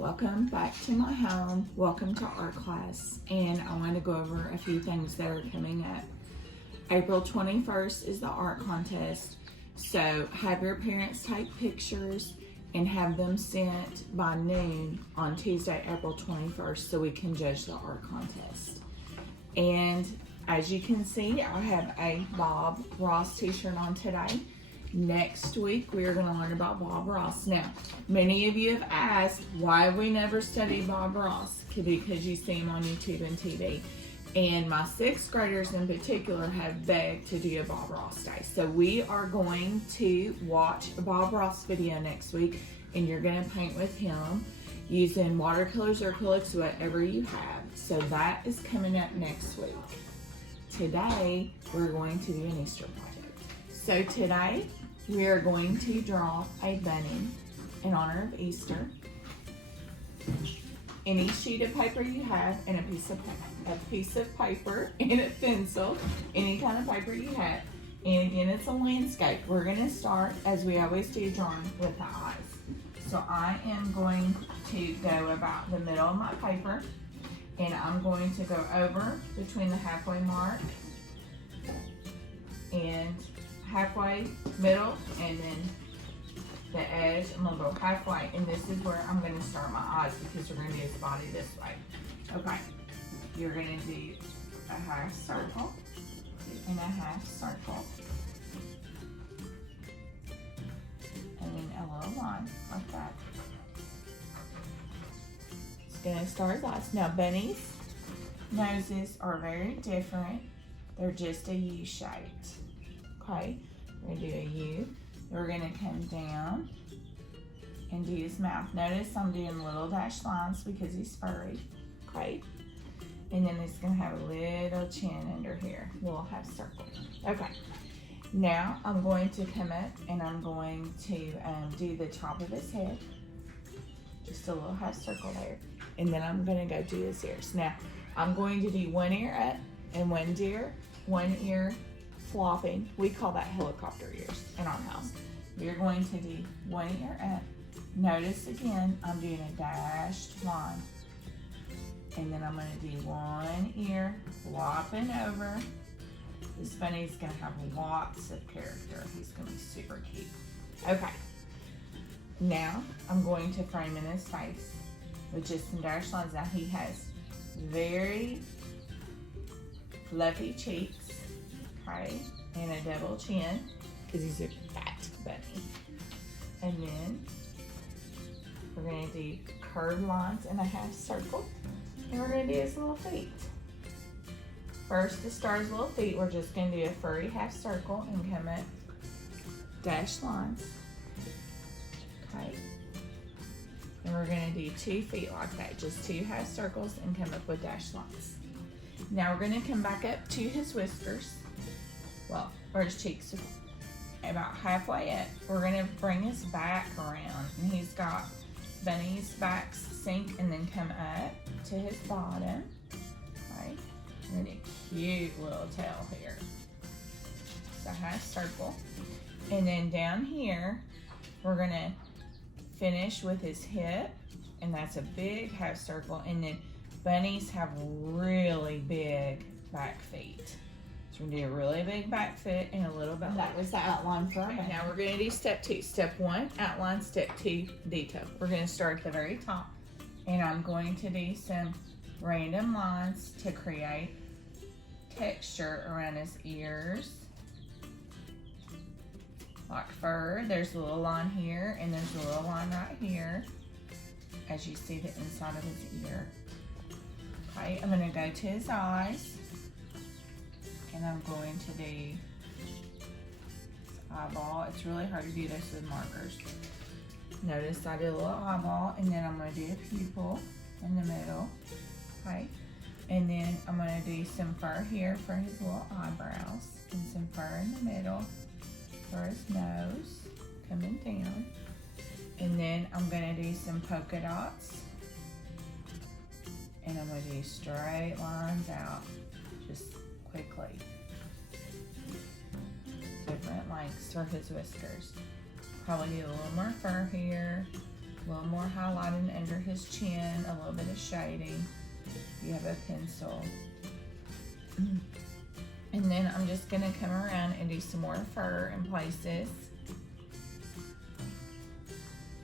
Welcome back to my home. Welcome to art class. And I want to go over a few things that are coming up. April 21st is the art contest. So have your parents take pictures and have them sent by noon on Tuesday, April 21st so we can judge the art contest. And as you can see, I have a Bob Ross t-shirt on today. Next week, we are going to learn about Bob Ross. Now, many of you have asked why we never studied Bob Ross. Could be because you see him on YouTube and TV. And my sixth graders in particular have begged to do a Bob Ross day. So we are going to watch a Bob Ross video next week, and you're going to paint with him using watercolors or acrylics, whatever you have. So that is coming up next week. Today, we're going to do an Easter project. So today, we are going to draw a bunny in honor of Easter. Any sheet of paper you have and a piece of paper and a pencil, any kind of paper you have. And again, it's a landscape. We're going to start, as we always do, drawing with the eyes. So I am going to go about the middle of my paper, and I'm going to go over between the halfway mark and halfway, middle, and then the edge. I'm gonna go halfway, and this is where I'm gonna start my eyes because we're gonna do his body this way. Okay, you're gonna do a half circle and a half circle, and then a little line like that. It's gonna start his eyes. Now, bunnies' noses are very different. They're just a U-shaped. Okay, we're gonna do a U. We're gonna come down and do his mouth. Notice I'm doing little dashed lines because he's furry. Okay, and then it's gonna have a little chin under here, little half circle. Okay, now I'm going to come up and I'm going to do the top of his head, just a little half circle there, and then I'm gonna go do his ears. Now I'm going to do one ear up and one ear flopping. We call that helicopter ears in our house. We're going to do one ear up. Notice again, I'm doing a dashed line. And then I'm going to do one ear flopping over. This bunny's going to have lots of character. He's going to be super cute. Okay. Now I'm going to frame in his face with just some dashed lines. Now he has very fluffy cheeks. Okay, and a double chin because he's a fat bunny. And then we're going to do curved lines and a half circle, and we're going to do his little feet. First, to start his little feet, we're just going to do a furry half circle and come up dashed lines. Okay, and we're going to do 2 feet like that, just 2 half circles and come up with dashed lines. Now we're going to come back up to his whiskers. Well, or his cheeks, about halfway up. We're gonna bring his back around, and he's got bunny's back sink and then come up to his bottom. Okay, and then a cute little tail here. So half circle, and then down here, we're gonna finish with his hip, and that's a big half circle. And then bunnies have really big back feet. We're gonna do a really big back foot and a little bit. That was the outline for Okay, now we're gonna do step 2. Step 1, outline. Step 2, detail. We're gonna start at the very top, and I'm going to do some random lines to create texture around his ears. Like fur, there's a little line here, and there's a little line right here, as you see the inside of his ear. Okay, I'm gonna go to his eyes. And I'm going to do eyeball. It's really hard to do this with markers. Notice I did a little eyeball, and then I'm going to do a pupil in the middle. Okay. And then I'm going to do some fur here for his little eyebrows, and some fur in the middle for his nose coming down. And then I'm going to do some polka dots. And I'm going to do straight lines out, just quickly. Different lengths for his whiskers. Probably do a little more fur here, a little more highlighting under his chin, a little bit of shading. If you have a pencil. And then I'm just gonna come around and do some more fur in places.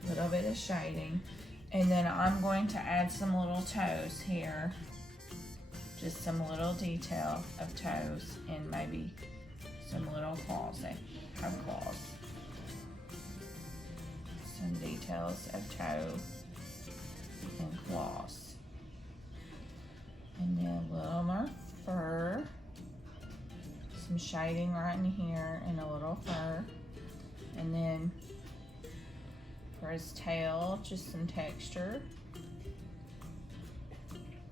A little bit of shading. And then I'm going to add some little toes here. Just some little detail of toes and maybe some little claws. They have claws. Some details of toe and claws. And then a little more fur. Some shading right in here and a little fur. And then for his tail, just some texture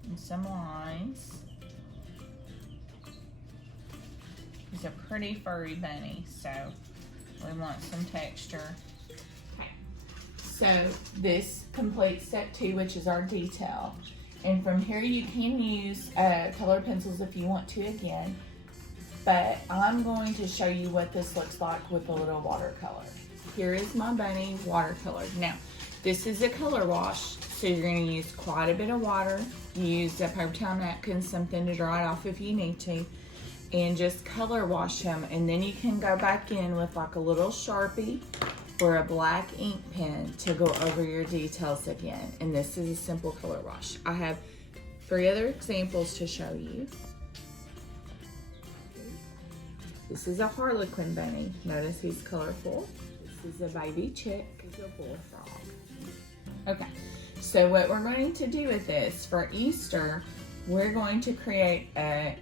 and some lines. He's a pretty furry bunny, so we want some texture. Okay. So this completes step 2, which is our detail. And from here you can use colored pencils if you want to again. But I'm going to show you what this looks like with a little watercolor. Here is my bunny watercolor. Now, this is a color wash, so you're going to use quite a bit of water. Use a paper towel napkin, something to dry it off if you need to, and just color wash him. And then you can go back in with like a little Sharpie or a black ink pen to go over your details again. And this is a simple color wash. I have 3 other examples to show you. This is a Harlequin bunny. Notice he's colorful. This is a baby chick. This is a bullfrog. Okay, so what we're going to do with this for Easter, we're going to create a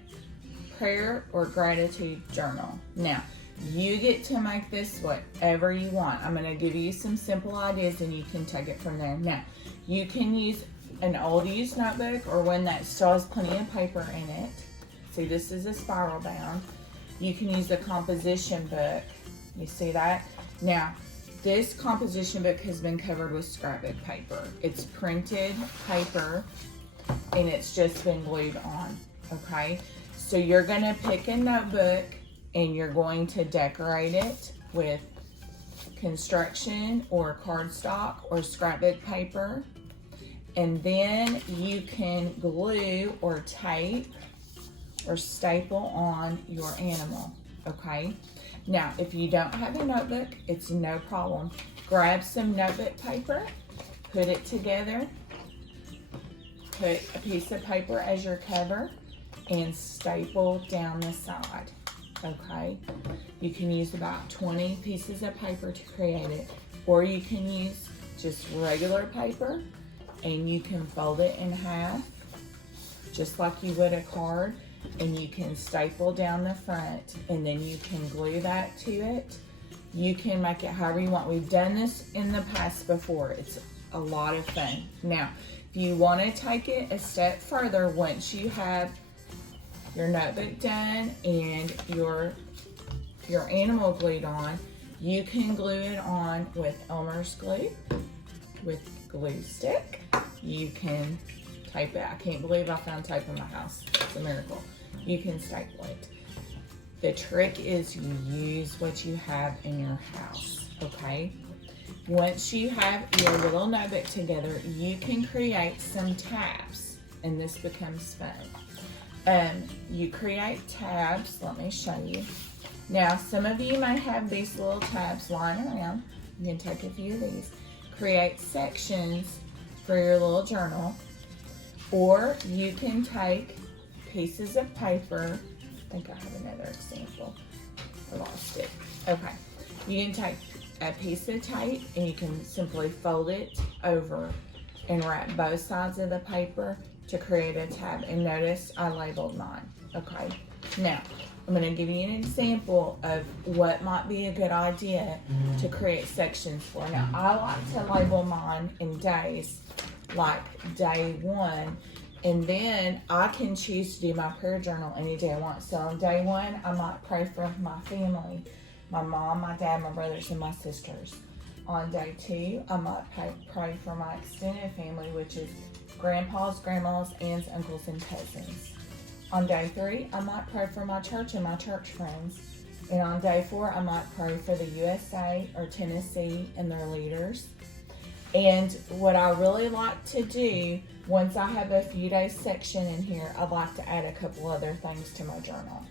prayer or gratitude journal. Now, you get to make this whatever you want. I'm going to give you some simple ideas and you can take it from there. Now, you can use an old used notebook or one that still has plenty of paper in it. See, this is a spiral bound. You can use a composition book. You see that? Now, this composition book has been covered with scrapbook paper. It's printed paper and it's just been glued on, okay? So you're gonna pick a notebook and you're going to decorate it with construction or cardstock or scrapbook paper. And then you can glue or tape or staple on your animal, okay? Now, if you don't have a notebook, it's no problem. Grab some notebook paper, put it together, put a piece of paper as your cover, and staple down the side, okay? You can use about 20 pieces of paper to create it, or you can use just regular paper, and you can fold it in half, just like you would a card, and you can staple down the front, and then you can glue that to it. You can make it however you want. We've done this in the past before. It's a lot of fun. Now, if you want to take it a step further, once you have your notebook done and your animal glued on, you can glue it on with Elmer's glue, with glue stick. You can tape it. I can't believe I found tape in my house. It's a miracle. You can staple it. The trick is you use what you have in your house, okay? Once you have your little notebook together, you can create some tabs, and this becomes fun. You create tabs. Let me show you. Now, some of you may have these little tabs lying around. You can take a few of these. Create sections for your little journal, or you can take pieces of paper. I think I have another example. I lost it. Okay. You can take a piece of tape and you can simply fold it over and wrap both sides of the paper to create a tab. And notice I labeled mine. Okay. Now, I'm going to give you an example of what might be a good idea to create sections for. Now, I like to label mine in days, like day 1. And then I can choose to do my prayer journal any day I want. So on day 1, I might pray for my family, my mom, my dad, my brothers, and my sisters. On day 2, I might pray for my extended family, which is grandpas, grandmas, aunts, uncles, and cousins. On day 3, I might pray for my church and my church friends. And on day 4, I might pray for the USA or Tennessee and their leaders. And what I really like to do, once I have a few days section in here, I like to add a couple other things to my journal.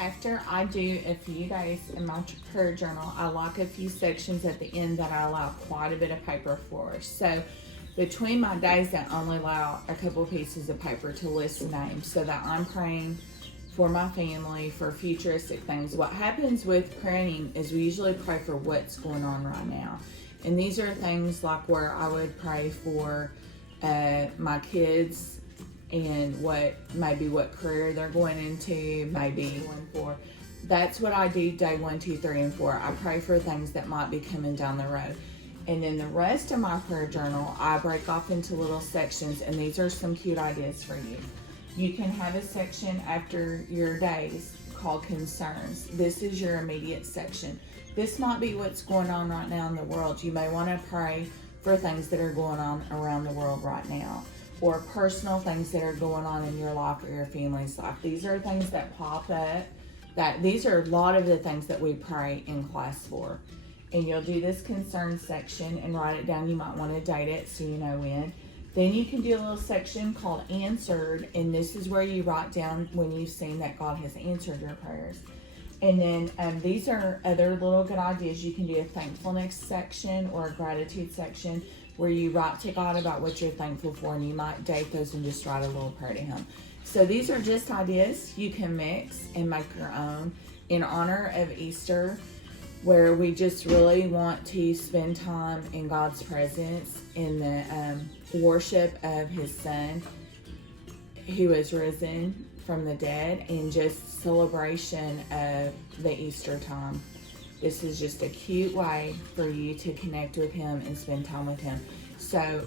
After I do a few days in my prayer journal, I like a few sections at the end that I allow quite a bit of paper for. So between my days, I only allow a couple pieces of paper to list names so that I'm praying for my family, for futuristic things. What happens with praying is we usually pray for what's going on right now. And these are things like where I would pray for my kids and what career they're going into, maybe going for. That's what I do day 1, 2, 3, and 4. I pray for things that might be coming down the road. And then the rest of my prayer journal, I break off into little sections, and these are some cute ideas for you. You can have a section after your days called concerns. This is your immediate section. This might be what's going on right now in the world. You may want to pray for things that are going on around the world right now, or personal things that are going on in your life or your family's life. These are things that pop up. These are a lot of the things that we pray in class for. And you'll do this concern section and write it down. You might want to date it so you know when. Then you can do a little section called Answered, and this is where you write down when you've seen that God has answered your prayers. And then these are other little good ideas. You can do a thankfulness section or a gratitude section where you write to God about what you're thankful for, and you might date those and just write a little prayer to Him. So these are just ideas you can mix and make your own in honor of Easter, where we just really want to spend time in God's presence in the worship of His Son who was risen from the dead, and just celebration of the Easter time. This is just a cute way for you to connect with Him and spend time with Him. So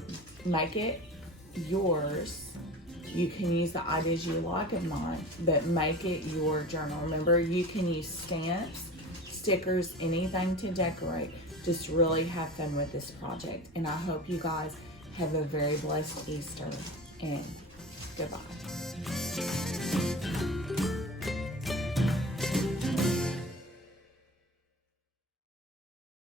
make it yours. You can use the ideas you like of mine, but make it your journal. Remember, you can use stamps, stickers, anything to decorate. Just really have fun with this project. And I hope you guys have a very blessed Easter, and goodbye.